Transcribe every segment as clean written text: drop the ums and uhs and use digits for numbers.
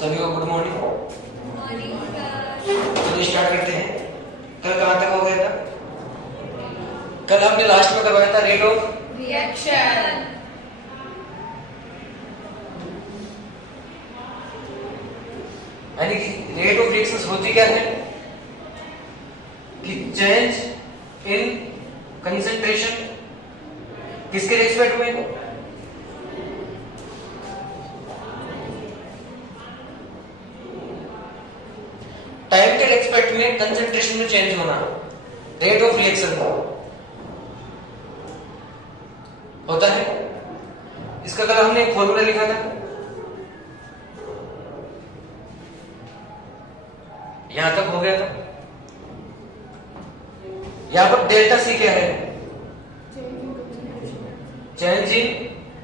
सभी को good morning. तो स्टार्ट करते हैं। कल कहाँ तक हो गया था? कल हमने लास्ट में करवाया था रेट ऑफ रिएक्शन। यानी कि रेट ऑफ रिएक्शंस होती क्या है कि चेंज इन कंसंट्रेशन किसके रेस्पेक्ट में? टाइम के रेस्पेक्ट में कंसंट्रेशन में चेंज होना रेट ऑफ रिएक्शन होता है। इसका कल हमने एक फॉर्मूला लिखा था, यहां तक हो गया था। यहां पर डेल्टा सी क्या है? Change in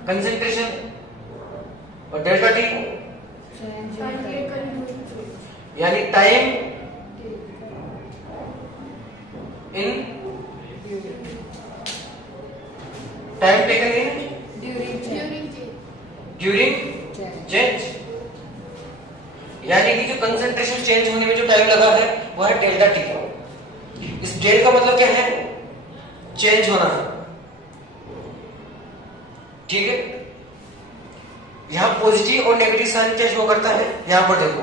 concentration. और डेल्टा टी यानी time in time taken in during change. यानी कि जो कंसंट्रेशन चेंज होने में जो टाइम लगा है वह है डेल्टा टी। इस डेल का मतलब क्या है? चेंज होना। ठीक है, यहां पॉजिटिव और नेगेटिव साइन क्या शो करता है? यहां पर देखो,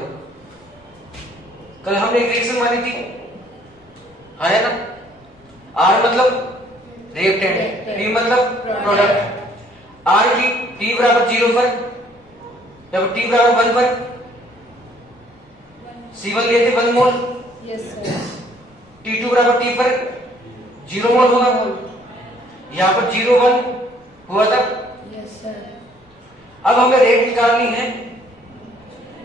कल हमने एक रिएक्शन मानी थी, है ना? आर मतलब रिएक्टेंट, पी मतलब प्रोडक्ट। आर की टी बराबर 0 पर जब टी बराबर 1 पर C1 लिए थे 1 मोल। T2 बराबर T पर 0 मोल होगा। यहां पर 0 1 हुआ था। अब हमें रेट निकालनी है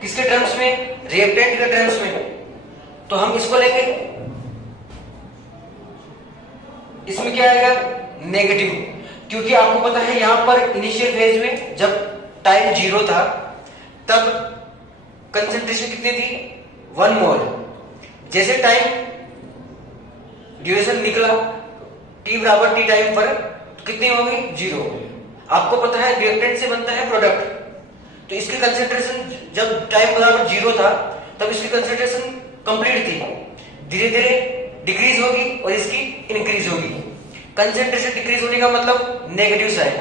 किसके टर्म्स में? रिएक्टेंट के टर्म्स में। तो हम इसको लेंगे, इसमें क्या आएगा? नेगेटिव। क्योंकि आपको पता है यहां पर इनिशियल फेज में जब टाइम 0 था तब कंसंट्रेशन कितनी थी? 1 मोल। जैसे टाइम ड्यूरेशन निकला T बराबर T टाइम पर तो कितनी होगी? 0। आपको पता है रिएक्टेंट से बनता है प्रोडक्ट, तो इसकी कंसंट्रेशन जब टाइम बराबर 0 था तब इसकी कंसंट्रेशन कंप्लीट थी। धीरे धीरे डिक्रीज होगी और इसकी इंक्रीज होगी। कंसंट्रेशन डिक्रीज होने का मतलब नेगेटिव साइन।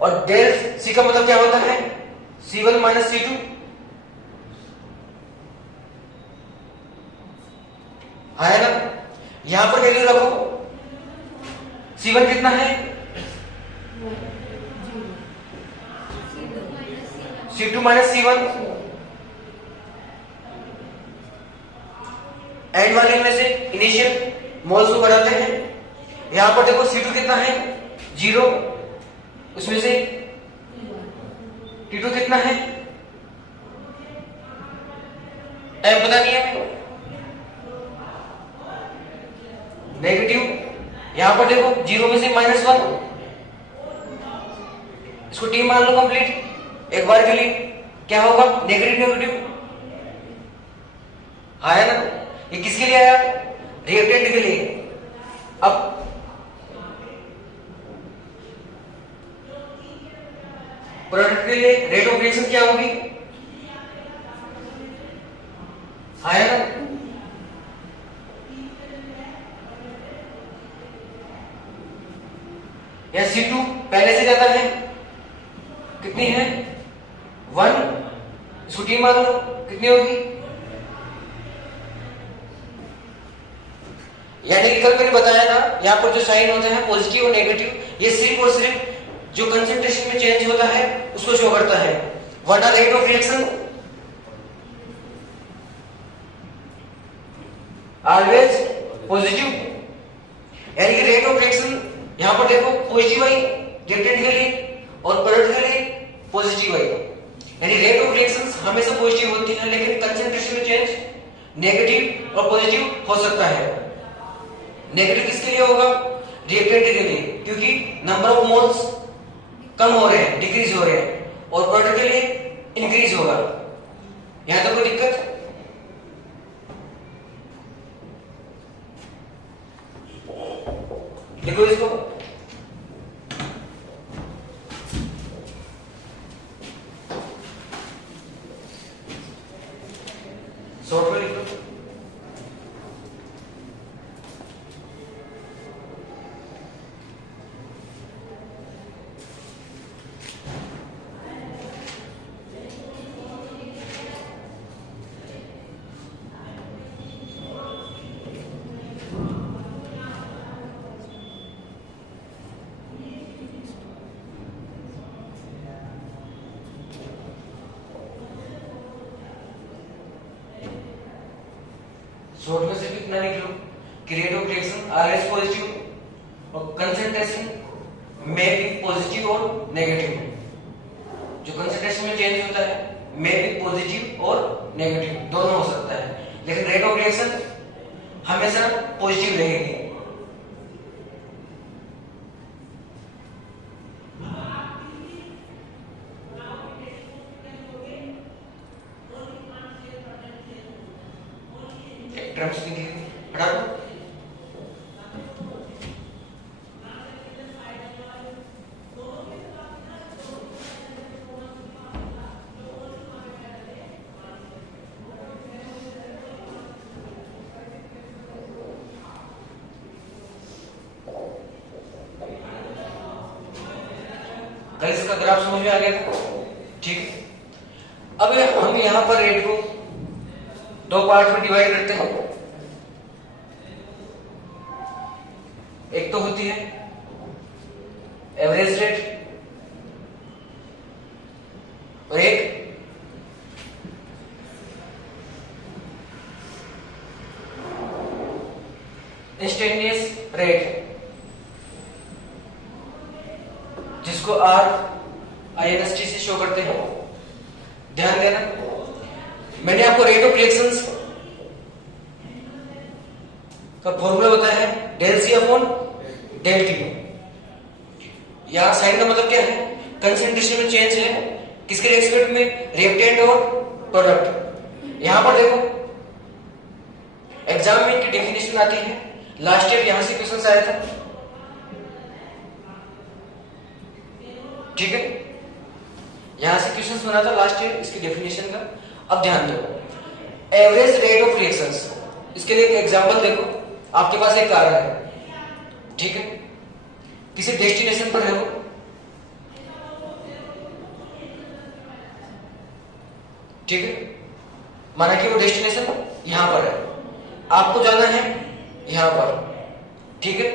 और डेल सी का मतलब क्या होता है? C1 minus C2। है ना? यहां पर वैल्यू रखो। C1 कितना है? C2 minus C1। एंड वाले में से इनिशियल मोल्स को बढ़ाते हैं। यहां पर देखो C2 कितना है? 0। उसमें से T2 कितना है? टाइम पता नहीं है हमें। नेगेटिव। यहां पर देखो 0 में से -1, इसको T मान लो कंप्लीट एक बार के लिए। क्या होगा? Negative negative. है ना? ये किसके लिए आया? रिएक्टेंट के लिए। अब प्रोडक्ट के लिए रेट ऑफ रिएक्शन क्या होगी? है ना? या C2 पहले से ज्यादा है, कितनी है? 1। इसको T मान लो, कितनी होगी? यानी कि कल मैंने बताया था यहां पर जो साइन होता है पॉजिटिव और नेगेटिव, ये सिर्फ और सिर्फ जो कंसंट्रेशन में चेंज होता है उसको शो करता है। वरना rate of reaction always positive. यानी कि रेट ऑफ रिएक्शन यहां पर देखो पॉजिटिव आई रिएक्टेंट के लिए और प्रोडक्ट के लिए पॉजिटिव आई। यानी रेट ऑफ रिएक्शंस हमेशा पॉजिटिव होती है, लेकिन कंसंट्रेशन में चेंज नेगेटिव और पॉजिटिव हो सकता है। नेगेटिव किसके लिए होगा? रिएक्टेंट के लिए, क्योंकि नंबर ऑफ मोल्स कम हो रहे हैं, डिक्रीज हो रहे हैं। और प्रोडक्ट के लिए इंक्रीज होगा। यहां तक कोई दिक्कत? लिखो इसको। शॉर्ट में सिर्फ इतना लिख लो कि rate of reaction always positive और कंसंट्रेशन में भी पॉजिटिव और नेगेटिव। जो कंसंट्रेशन में चेंज होता है में भी पॉजिटिव और नेगेटिव दोनों हो सकता है, लेकिन रेट ऑफ रिएक्शन हमेशा पॉजिटिव रहेगी। ड्रम्स हटा दो। इसका ग्राफ समझ में आ गया था? ठीक है। अब हम यहां पर रेट को दो पार्ट में डिवाइड करते हैं। एक तो होती है एवरेज रेट और एक इंस्टेंटेनियस रेट, जिसको RINST से शो करते हैं। ध्यान देना, मैंने आपको रेट ऑफ रिएक्शंस का फॉर्मूला बताया है del C upon del T। यहां साइन का मतलब क्या है? कंसंट्रेशन में चेंज है किसके रेस्पेक्ट में? रिएक्टेंट और प्रोडक्ट। यहां पर देखो एग्जाम में इनकी डेफिनेशन आती है, लास्ट ईयर यहां से क्वेश्चन आया था। ठीक है, यहां से क्वेश्चन बना था लास्ट ईयर इसकी डेफिनेशन का। अब ध्यान दो, एवरेज रेट ऑफ रिएक्शंस, इसके लिए एक एग्जांपल देखो। आपके पास एक कार है, ठीक है, किसी डेस्टिनेशन पर है वो, ठीक है, माना कि वो डेस्टिनेशन यहां पर है, आपको जाना है यहां पर, ठीक है।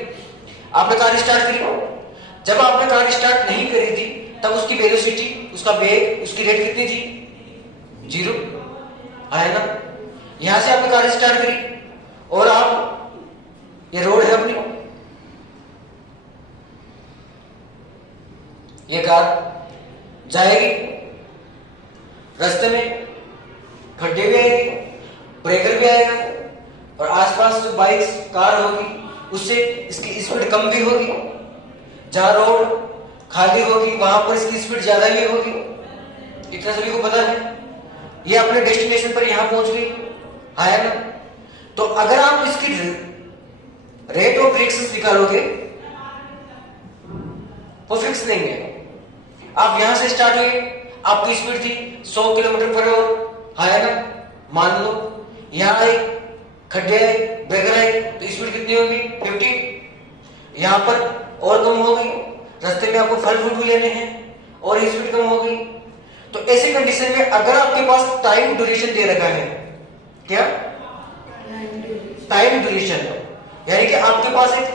आपने कार स्टार्ट करी, जब आपने कार स्टार्ट नहीं करी थी तब उसकी वेलोसिटी, उसका वेग, उसकी रेट कितनी थी? 0 है ना। यहां से आपने कार स्टार्ट करी और आप, ये रोड है अपनी, ये कार जाएगी, रास्ते में खड्डे भी आएंगे, ब्रेकर भी आएगा और आसपास जो बाइक्स कार होगी उससे इसकी स्पीड कम भी होगी। जहां रोड खाली होगी वहां पर इसकी स्पीड ज्यादा भी होगी। इतना सभी को पता है। ये अपने डेस्टिनेशन पर यहां पहुंच गई है ना। तो अगर आप इसकी रेट ऑफ रिएक्शन निकालोगे वो फिक्स नहीं है। आप यहां से स्टार्ट हुए, आपकी स्पीड थी 100 किलोमीटर पर आवर, है ना। मान लो यहां आए, खड्डे आए, ब्रेकर आए, तो स्पीड कितनी होगी? 50। यहां पर और कम हो गई, रास्ते में आपको फल फ्रूट भी लेने हैं और स्पीड कम हो गई। तो ऐसी कंडीशन में अगर आपके पास टाइम ड्यूरेशन दे रखा है, क्या टाइम ड्यूरेशन, यानी कि आपके पास एक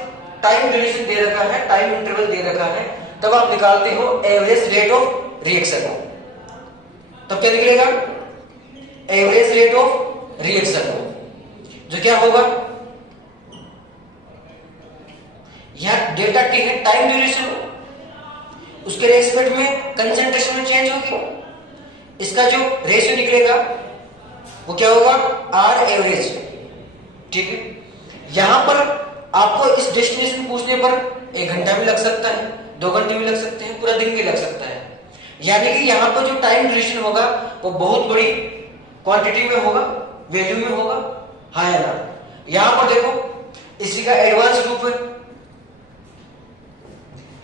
टाइम ड्यूरेशन दे रखा है, टाइम इंटरवल दे रखा है, तब आप निकालते हो एवरेज रेट ऑफ रिएक्शन। तब क्या निकलेगा? एवरेज रेट ऑफ रिएक्शन, जो क्या होगा, यहां डेल्टा टी है टाइम ड्यूरेशन, उसके रेस्पेक्ट में कंसंट्रेशन में चेंज होगी, इसका जो रेशियो निकलेगा वो क्या होगा? R average. ठीक है, यहां पर आपको इस डेस्टिनेशन पूछने पर 1 घंटा भी लग सकता है, 2 घंटे भी लग सकते हैं, पूरा दिन भी लग सकता है। यानी कि यहां पर जो टाइम ड्यूरेशन होगा वो बहुत बड़ी क्वांटिटी में होगा, वैल्यू में होगा, हाँ या ना। यहां पर देखो इसी का एडवांस रूप है,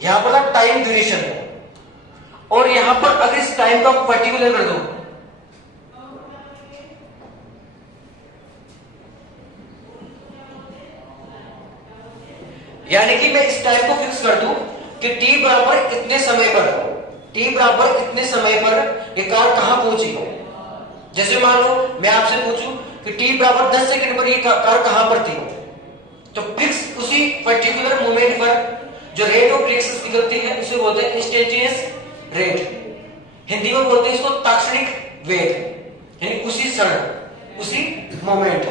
यहां पर टाइम ड्यूरेशन है, और यहां पर अगर इस टाइम का पर्टिकुलर कर दो, यानी कि मैं इस टाइम को फिक्स कर दूं कि t बराबर इतने समय पर, t बराबर इतने समय पर ये कार कहां पहुंची। जैसे मान लो मैं आपसे पूछूं कि t बराबर 10 सेकंड पर ये कार कहां पर थी, तो फिक्स उसी पर्टिकुलर मोमेंट पर जो रेट ऑफ रिएक्शन निकलती है उसे बोलते हैं इंस्टेंटेनियस रेट। हिंदी में बोलते हैं इसको तात्क्षणिक वेग, यानी उसी क्षण, उसी मोमेंट।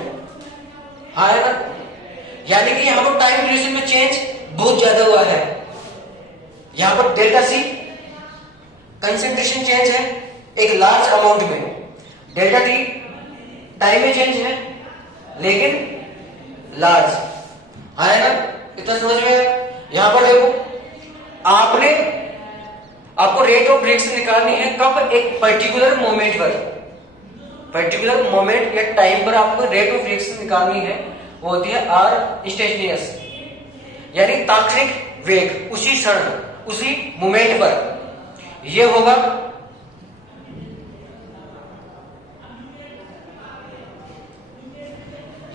हाँ है ना, यानी कि यहां पर टाइम ड्यूरेशन में चेंज बहुत ज्यादा हुआ है। यहां पर डेल्टा सी कंसेंट्रेशन चेंज है एक लार्ज अमाउंट में, डेल्टा टी टाइम में चेंज है लेकिन लार्ज। है ना, इतना समझ में आया। यहां पर देखो आपको रेट ऑफ रिएक्शन निकालनी है कब, एक पर्टिकुलर मोमेंट पर, पर्टिकुलर मोमेंट या टाइम पर आपको रेट ऑफ रिएक्शन निकालनी है, वो होती है आर इंस्टेंटेनियस, यानी तात्क्षणिक वेग, उसी क्षण उसी मोमेंट पर ये होगा।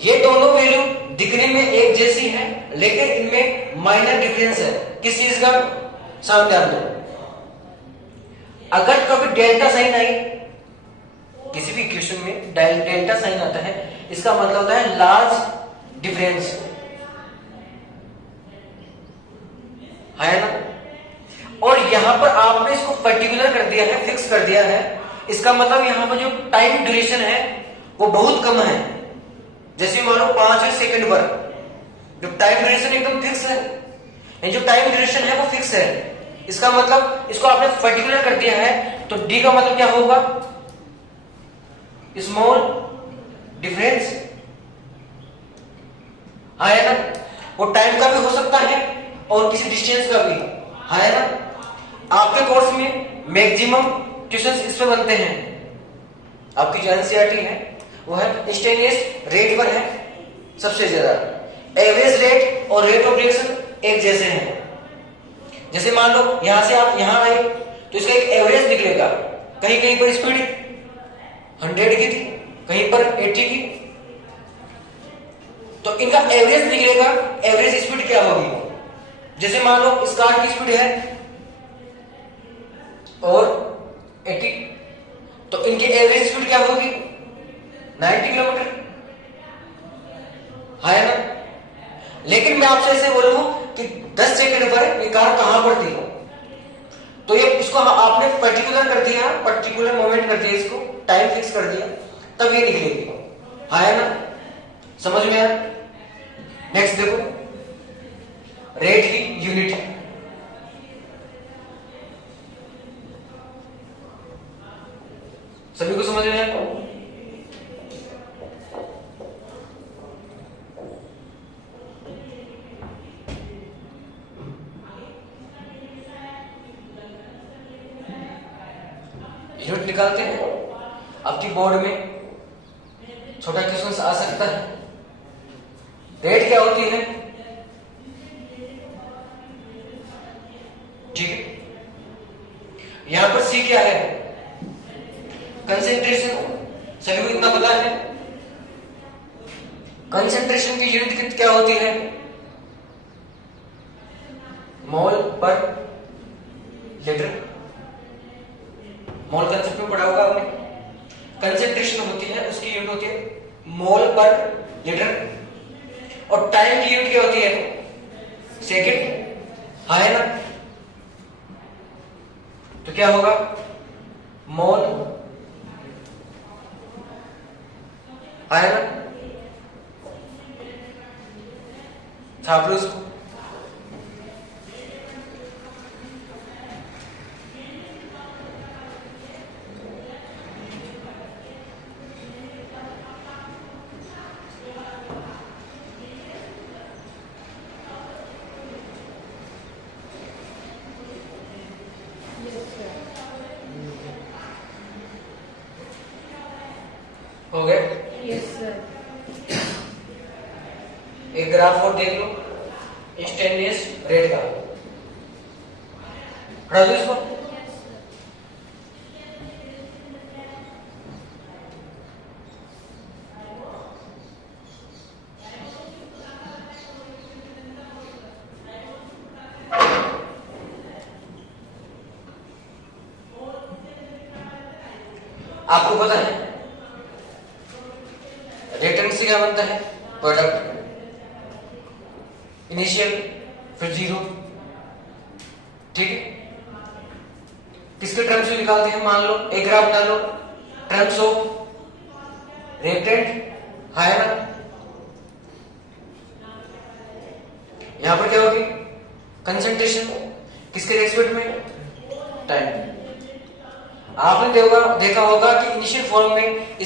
ये दोनों वैल्यू दिखने में एक जैसी है लेकिन इनमें माइनर डिफरेंस है। किस चीज का, सामने ध्यान दो। अगर कभी डेल्टा साइन आई, किसी भी इक्वेशन में डेल्टा साइन आता है, इसका मतलब होता है लार्ज डिफरेंस, है ना। और यहां पर आपने इसको पर्टिकुलर कर दिया है, फिक्स कर दिया है, इसका मतलब यहां पर जो टाइम ड्यूरेशन है वो बहुत कम है। जैसे मान लो 5 सेकंड पर, जो टाइम ड्यूरेशन एकदम फिक्स है, जो टाइम ड्यूरेशन है वो फिक्स है। इसका मतलब इसको आपने पर्टिकुलर कर दिया है, तो डी का मतलब क्या होगा, स्मॉल डिफरेंस, है ना। वो टाइम का भी हो सकता है और किसी डिस्टेंस का भी, है ना। आपके कोर्स में मैक्सिमम क्वेश्चंस इस पे बनते हैं, आपकी जो एनसीईआरटी है वो है इंस्टेंटेनियस रेट पर है सबसे ज्यादा। एवरेज रेट और रेट ऑफ रिएक्शन एक जैसे हैं। जैसे मान लो यहां से आप यहां आए तो इसका एक एवरेज निकलेगा, कहीं कहीं पर स्पीड 100 की थी, कहीं पर 80 की, तो इनका एवरेज निकलेगा। एवरेज स्पीड क्या होगी, जैसे मान लो इस कार की स्पीड है और 80, तो इनकी एवरेज स्पीड क्या होगी 90 किलोमीटर, है ना। लेकिन मैं आपसे ऐसे बोलूं कि 10 सेकंड पर ये कार कहां पर थी, तो ये इसको आपने पर्टिकुलर कर दिया, पर्टिकुलर मोमेंट कर दिया, इसको टाइम फिक्स कर दिया, तब ये निकलेगी, है ना। समझ में आया। नेक्स्ट देखो, रेट की यूनिट, सभी को समझ में आया। यूनिट निकालते हैं, आपकी बोर्ड में छोटा क्वेश्चन आ सकता है। रेट क्या होती है, ठीक है। यहां पर सी क्या है, कंसेंट्रेशन, सभी को इतना पता है। कंसेंट्रेशन की यूनिट क्या होती है, मोल पर लीटर, मोल कंसेप्ट में पढ़ा होगा आपने। कंसेंट्रेशन होती है, उसकी यूनिट होती है मोल पर लीटर, और टाइम की यूनिट क्या होती है, सेकंड, है ना। तो क्या होगा, मोल, है ना। छाप लो इसको। हो गया, यस सर। एक ग्राफ और देख लो इंस्टेंटेनियस रेट का, पढ़ा दो इसको। आपको पता है रिटर्न से क्या बनता है, प्रोडक्ट, इनिशियल फिर जीरो, ठीक है। किसके टर्म्स में निकालते हैं, मान लो एक ग्राफ बना लो, टर्म्स ऑफ रिएक्टेंट, है ना, यहां पर क्या होगी? कंसंट्रेशन। किसके रेस्पेक्ट में? टाइम। आपने देखा होगा कि इनिशियल फॉर्म में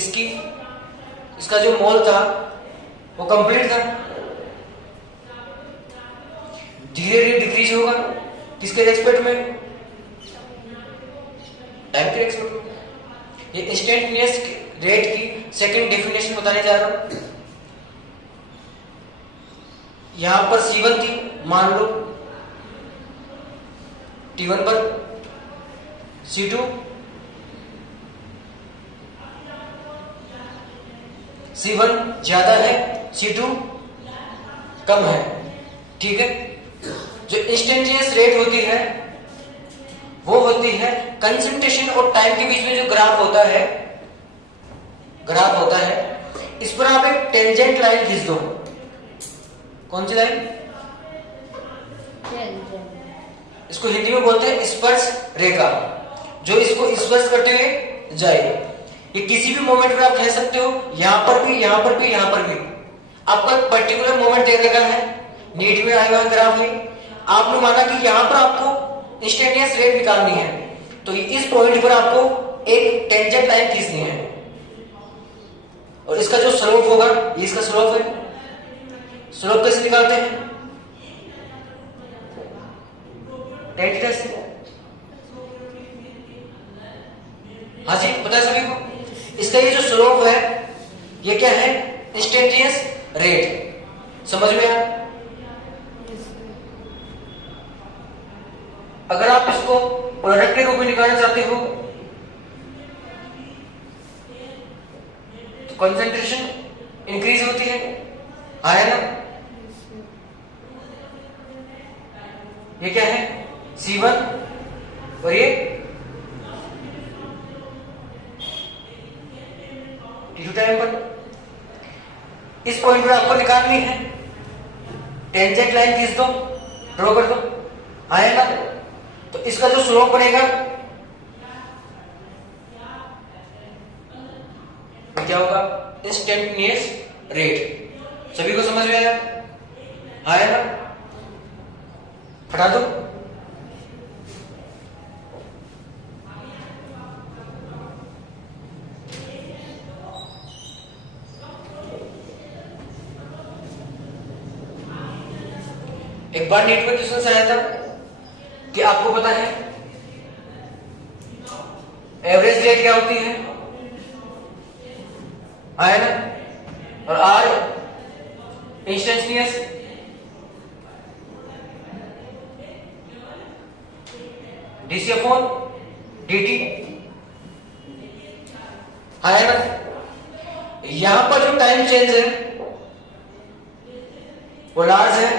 इसका जो मोल था वो कंप्लीट था, धीरे धीरे डिक्रीज होगा। किसके रेस्पेक्ट में? टाइम के रेस्पेक्ट में। ये इंस्टेंटेनियस रेट की सेकंड डेफिनेशन बताने जा रहा हूं। यहां पर C1 थी, मान लो T1 पर C2, C1 ज्यादा है, C2 कम है, ठीक है। जो इंस्टेंटेनियस रेट होती है वो होती है कंसंट्रेशन और टाइम के बीच में जो ग्राफ होता है, इस पर आप एक टेंजेंट लाइन खींच दो। कौन सी लाइन? इसको हिंदी में बोलते हैं स्पर्श रेखा, जो इसको स्पर्श करते हुए जाए। ये किसी भी मोमेंट पर आप कह सकते हो, यहां पर भी, यहां पर भी, यहां पर भी। आपका पर्टिकुलर मोमेंट दे रखा है, नीट में आया हुआ ग्राफ में, आपने माना कि यहां पर आपको इंस्टेंटेनियस रेट निकालनी है, तो इस पॉइंट पर आपको एक टेंजेंट लाइन खींचनी है, और इसका जो स्लोप होगा, ये इसका स्लोप है। स्लोप कैसे निकालते हैं? tan थीटा से। हाँ जी, पता है सभी को? इसका ये जो स्लोप है, ये क्या है? Instantaneous rate. समझ में आया? अगर आप इसको प्रोडक्ट के रूप में निकालना चाहते हो तो कंसंट्रेशन इंक्रीज होती है, आया ना? ये क्या है? C1 और ये T2 टाइम पर। इस पॉइंट पर आपको निकालनी है, टेंजेंट लाइन खींच दो, ड्रॉ कर दो, आया ना? तो इसका जो स्लोप बनेगा क्या होगा? Instantaneous rate. सभी को समझ में आया? आया ना? हटा दो। एक बार नीट में क्वेश्चन आया था कि आपको पता है एवरेज रेट क्या होती है? आया ना? और r instantaneous, dc upon dt, आया ना? यहां पर जो टाइम चेंज है वो लार्ज है,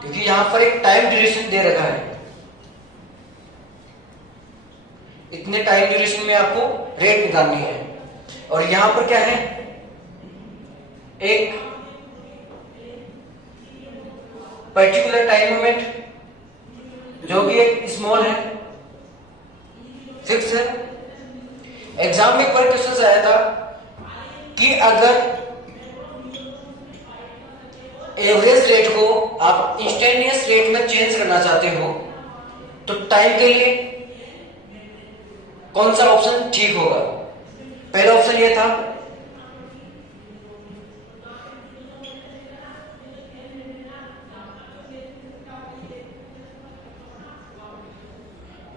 क्योंकि यहां पर एक टाइम ड्यूरेशन दे रखा है। इतने टाइम ड्यूरेशन में आपको रेट निकालनी है, और यहां पर क्या है? एक पर्टिकुलर टाइम मोमेंट जो कि एक स्मॉल है, फिक्स है। एग्जाम में एक बार क्वेश्चन आया था कि अगर एवरेज रेट को आप इंस्टेंटेनियस रेट में चेंज करना चाहते हो तो टाइम के लिए कौन सा ऑप्शन ठीक होगा? पहला ऑप्शन ये था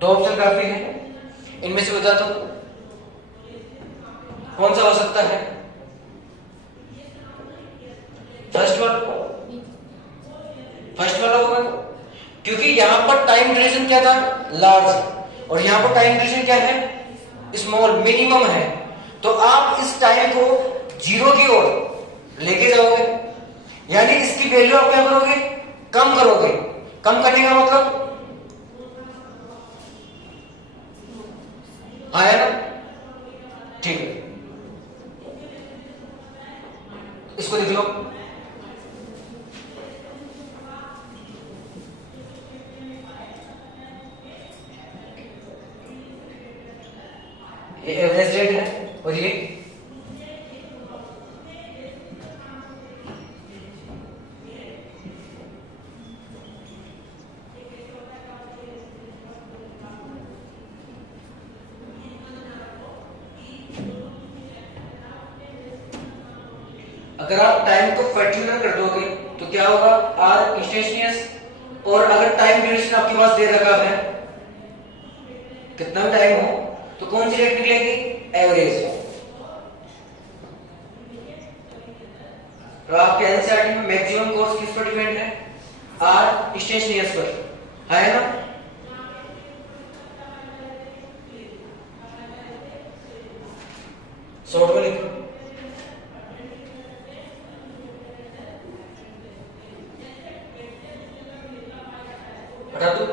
दो ऑप्शन काफी है, इनमें से बता दो कौन सा हो सकता है? फर्स्ट वाला होगा, क्योंकि यहां पर टाइम ड्यूरेशन क्या था? लार्ज, और यहां पर टाइम ड्यूरेशन क्या है? स्मॉल, मिनिमम है। तो आप इस टाइम को जीरो की ओर लेके जाओगे, यानी इसकी वैल्यू आप क्या करोगे? कम करोगे। कम करने का मतलब आया ना? ठीक है, इसको लिख लो। ये एवरेज रेट है और ये अगर आप टाइम को पर्टिकुलर कर दोगे तो क्या होगा, आर इंस्टेंटेनियस, और अगर टाइम ड्यूरेशन आपके पास दे रखा है कितना भी टाइम हो तो कौन सी रेट निकलेगी, एवरेज। तो आपके एनसीईआरटी में मैक्सिमम कोर्स किस पर डिपेंड है, आर इंस्टेंटेनियस पर, है ना। शॉर्ट में लिखो, हटा दो।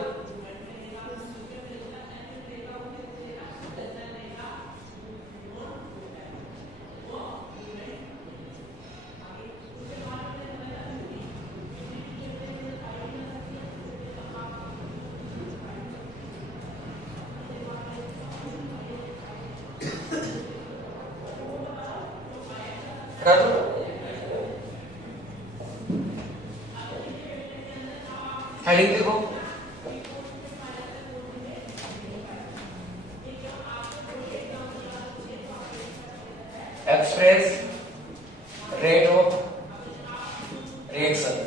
हेडिंग देखो, एक्सप्रेस रेट ऑफ रिएक्शन।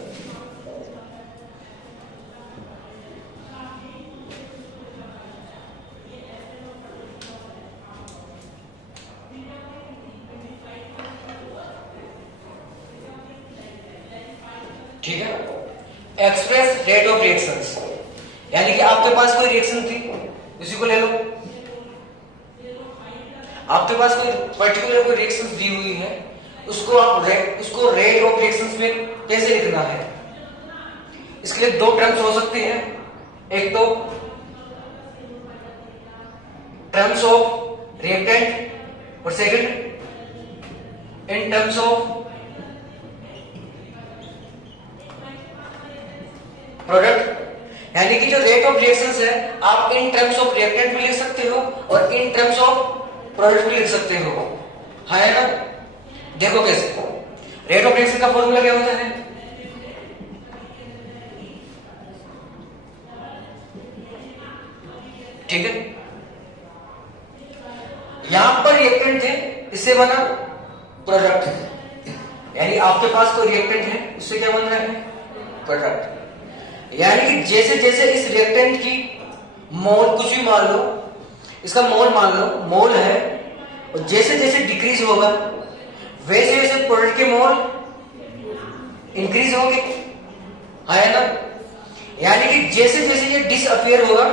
ठीक है, एक्सप्रेस रेट ऑफ रिएक्शंस, यानी कि आपके पास कोई रिएक्शन थी, उसी को ले लो। आपके पास कोई पर्टिकुलर कोई रिएक्शंस दी हुई है, उसको रेट ऑफ रिएक्शंस में कैसे लिखना है। इसके लिए दो टर्म्स हो सकते हैं, एक तो टर्म्स ऑफ रिएक्टेंट और second in terms of product. यानी कि जो रेट ऑफ रिएक्शंस है आप इन टर्म्स ऑफ रिएक्टेंट भी लिख सकते हो और इन टर्म्स ऑफ प्रोडक्ट भी लिख सकते हो, है ना। देखो कैसे, रेट ऑफ रिएक्शन का फॉर्मूला क्या होता है, ठीक है। यहां पर रिएक्टेंट थे, इससे बना प्रोडक्ट, यानी आपके पास कोई रिएक्टेंट है, उससे क्या बन रहा है, प्रोडक्ट। यानी कि जैसे जैसे इस रिएक्टेंट की मोल, कुछ भी मान लो, इसका मोल मान लो, मोल है, और जैसे जैसे डिक्रीज होगा वैसे वैसे प्रोडक्ट के मोल इंक्रीज होंगे, है ना। यानी कि जैसे जैसे ये डिसअपियर होगा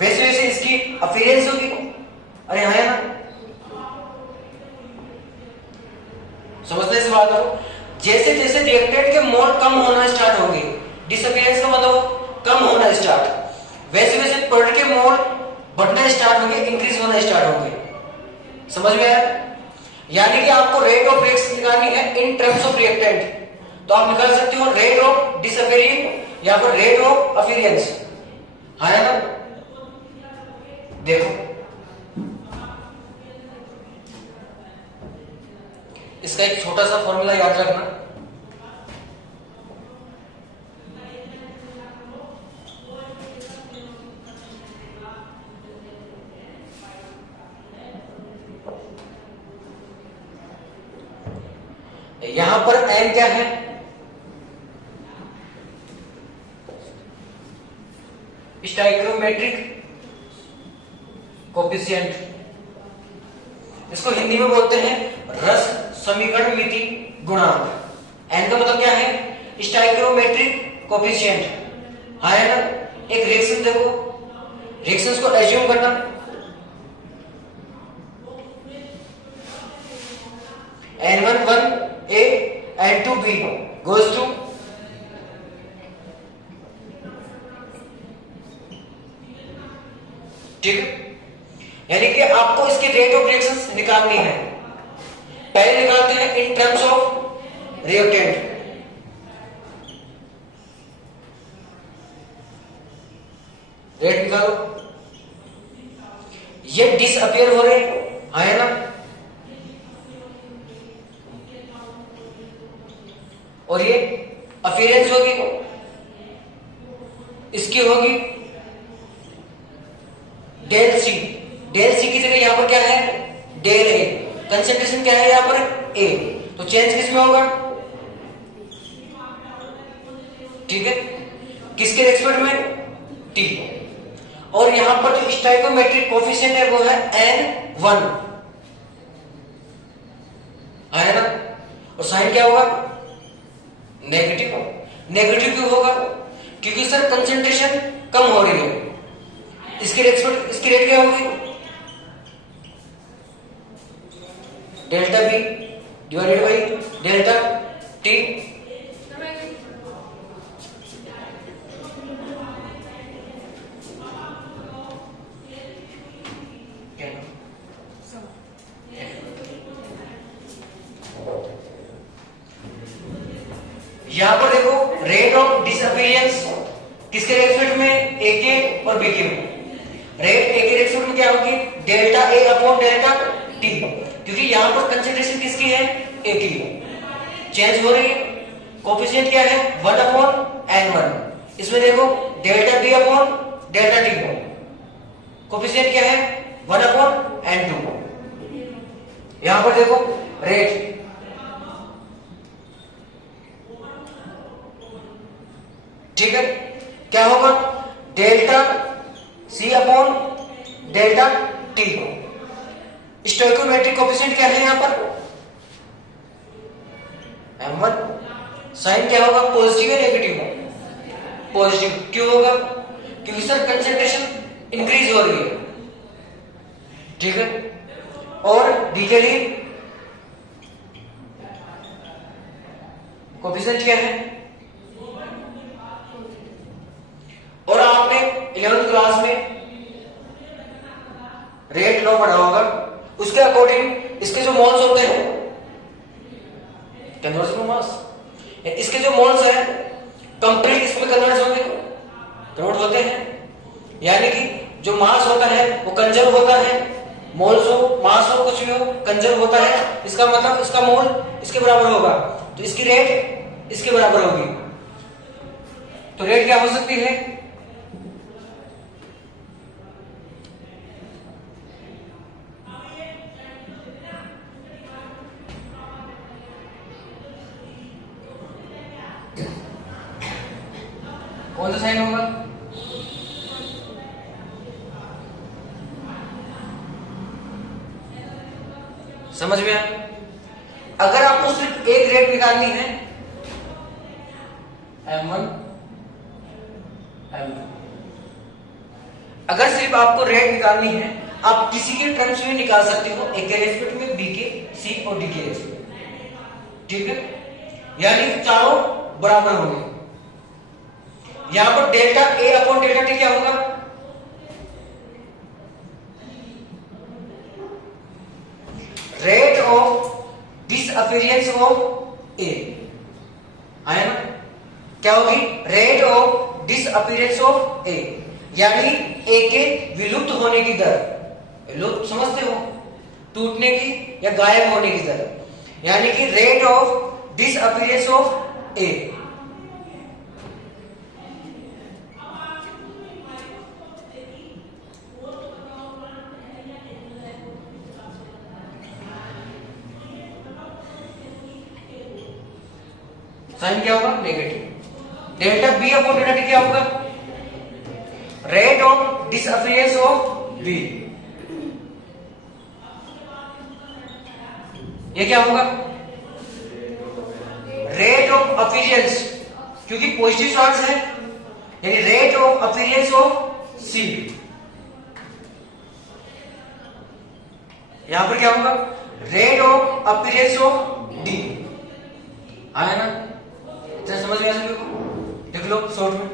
वैसे वैसे इसकी अपीयरेंस होगी, अरे है ना। समझते इस बात को, जैसे जैसे रिएक्टेंट के मोल कम होना स्टार्ट होंगे, डिसअपियरेंस का मतलब कम होना स्टार्ट, वैसे वैसे प्रोडक्ट के मोल बढ़ना स्टार्ट होंगे, इंक्रीज होना स्टार्ट होंगे। समझ में आया। यानी कि आपको रेट ऑफ रिएक्शन निकालनी है इन टर्म्स ऑफ रिएक्टेंट, तो आप निकाल सकते हो रेट ऑफ डिसअपियरिंग या फिर रेट ऑफ अपीयरेंस, है ना। देखो इसका एक छोटा सा फॉर्मूला याद रखना, यहां पर एन क्या है, स्टाइक्रोमेट्रिक कोफिशिएंट, इसको हिंदी में बोलते हैं रस समीकरण मिति गुणांक। एन का मतलब क्या है, स्टाइक्रोमेट्रिक कोफिशिएंट, है ना। एक रिएक्शन देखो, रिएक्शंस को एज्यूम करना, N1 1A N2 B goes to ठीक है। यानी कि आपको इसकी रेट ऑफ रिएक्शंस निकालनी है। पहले निकालते हैं in terms of reactant, rate निकालो, ये डिसअपियर हो रहे है ना, और ये अपीयरेंस होगी, इसकी होगी डेल सी। डेल सी की जगह यहां पर क्या है, डेल ए, कंसेंट्रेशन क्या है यहाँ पर ए, तो चेंज किस में होगा, ठीक है, किसके रेस्पेक्ट में, टी। और यहां पर जो स्टोइकोमेट्रिक कोफिशिएंट है वो है n1, है ना, और साइन क्या होगा, नेगेटिव। नेगेटिव क्यों होगा, क्योंकि सर कंसेंट्रेशन कम हो रही है, इसकी रेस्पेक्ट इसकी रेट क्या होगी, delta b divided by delta t. यहां पर देखो रेट ऑफ डिसअपीयरेंस किसके रेस्पेक्ट में, ए के और बी के में, रेट ए के रेस्पेक्ट में क्या होगी, delta A upon delta T, क्योंकि यहां पर कंसेंट्रेशन किसकी है, ए की, चेंज हो रही है, कोफिशिएंट क्या है 1 अपॉन n1, इसमें देखो delta b upon delta t, coefficient क्या है 1 अपॉन n2। यहां पर देखो रेट, ठीक है, क्या होगा, delta c upon delta t. Stoichiometric coefficient क्या है यहां पर m1, साइन क्या होगा, पॉजिटिव है नेगेटिव, पॉजिटिव, क्यों होगा, क्योंकि सर कंसेंट्रेशन इंक्रीज हो रही है, ठीक है। और डी के लिए कोफिशिएंट क्या है, और आपने 11th क्लास में रेट लॉ पढ़ा होगा, उसके अकॉर्डिंग इसके जो मोल्स होते हैं, कन्वर्स टू मास, इसके जो मोल्स है कंप्लीट इसमें कन्वर्ट होते हैं, यानी कि जो मास होता है वो कंजर्व होता है, मोल्स हो मास हो कुछ भी हो कंजर्व होता है, इसका मतलब इसका मोल इसके बराबर होगा, तो इसकी रेट इसके बराबर होगी, तो रेट क्या हो सकती है, कौन सा साइन होगा, समझ में आया। अगर आपको सिर्फ एक रेट निकालनी है m1 m2, अगर सिर्फ आपको रेट निकालनी है आप किसी के टर्म्स में निकाल सकते हो, ए के रेस्पेक्ट में, बी के, सी और डी के रेस्पेक्ट, ठीक है, यानी चारों बराबर होंगे। यहां पर delta A upon delta t क्या होगा, रेट ऑफ डिसअपीयरेंस ऑफ ए, है ना, क्या होगी, रेट ऑफ डिसअपीयरेंस ऑफ ए, यानी ए के विलुप्त होने की दर, विलुप्त समझते हो, टूटने की या गायब होने की दर, यानी कि rate of disappearance of a. Sign क्या होगा, negative. Delta b upon delta t क्या होगा, rate of disappearance of b, ये क्या होगा, रेट ऑफ अपीयरेंस, क्योंकि पॉजिटिव चार्ज है, यानी rate of appearance of c, यहां पर क्या होगा, rate of appearance of d, आया ना, समझ में आ सके, देख लो शॉर्ट में।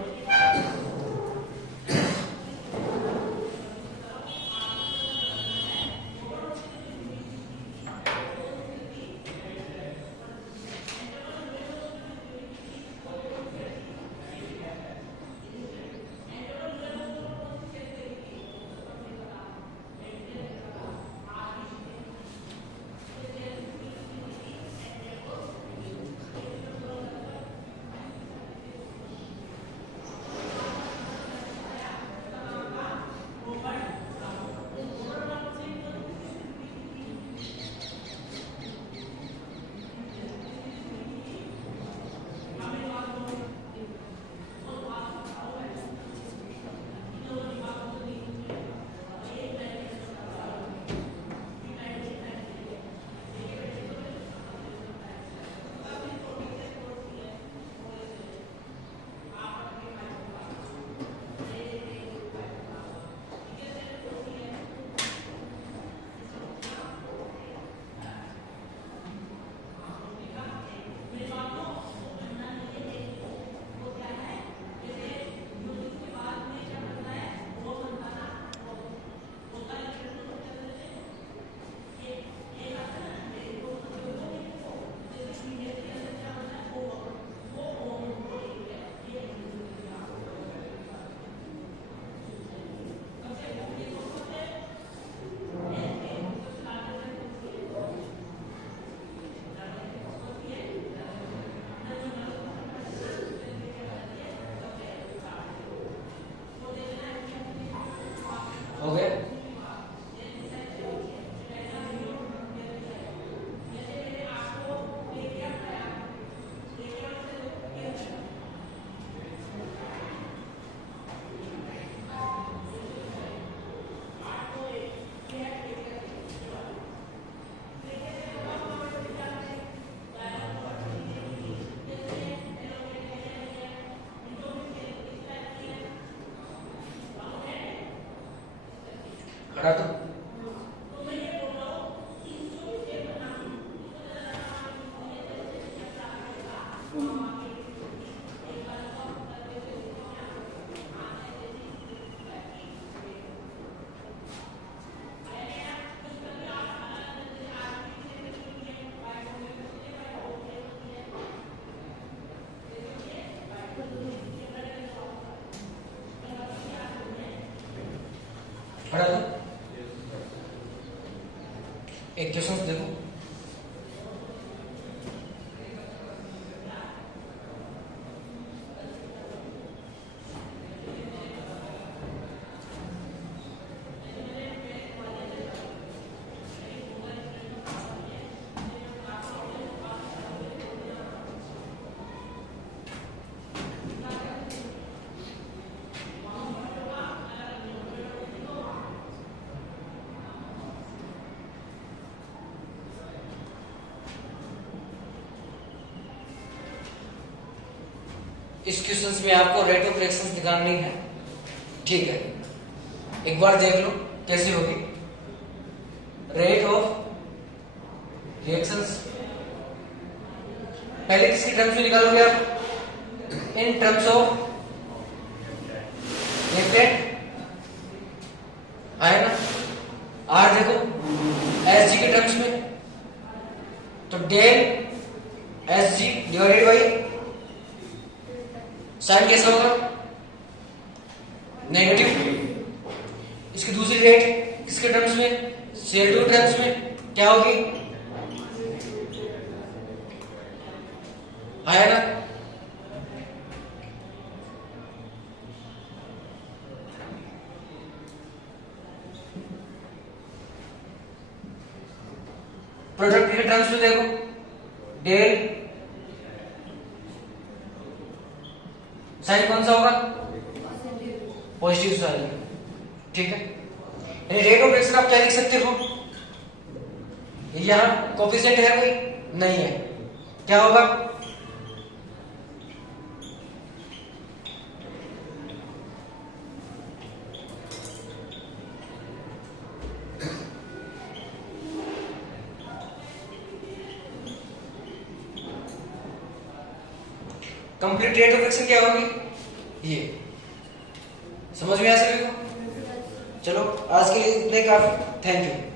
कर दो। पढ़ा दो। एक क्वेश्चन देखो, इस क्वेश्चन में आपको रेट ऑफ रिएक्शंस निकालनी है, ठीक है। एक बार देख लो कैसे होगी। रेट ऑफ रिएक्शंस पहले किसके टर्म्स में निकालोगे आप? इन टर्म्स ऑफ रिएक्टेंट आए ना। आर देखो एस जी के टर्म्स में, तो del s g divided by sign कैसा होगा? नेगेटिव। इसकी दूसरी रेट किसके टर्म्स में? CO2 टर्म्स में क्या होगी? आया ना। प्रोडक्ट के टर्म्स में देखो, डेल साइन कौन सा होगा? पॉजिटिव साइन, ठीक है। रेट ऑफ रिएक्शन आप क्या लिख सकते हो? यहां कोफिशिएंट है कोई? नहीं है, क्या होगा? कंप्लीट रेट ऑफ रिएक्शन क्या होगी? ये समझ में आ सके? चलो आज के लिए इतने काफी। Thank you.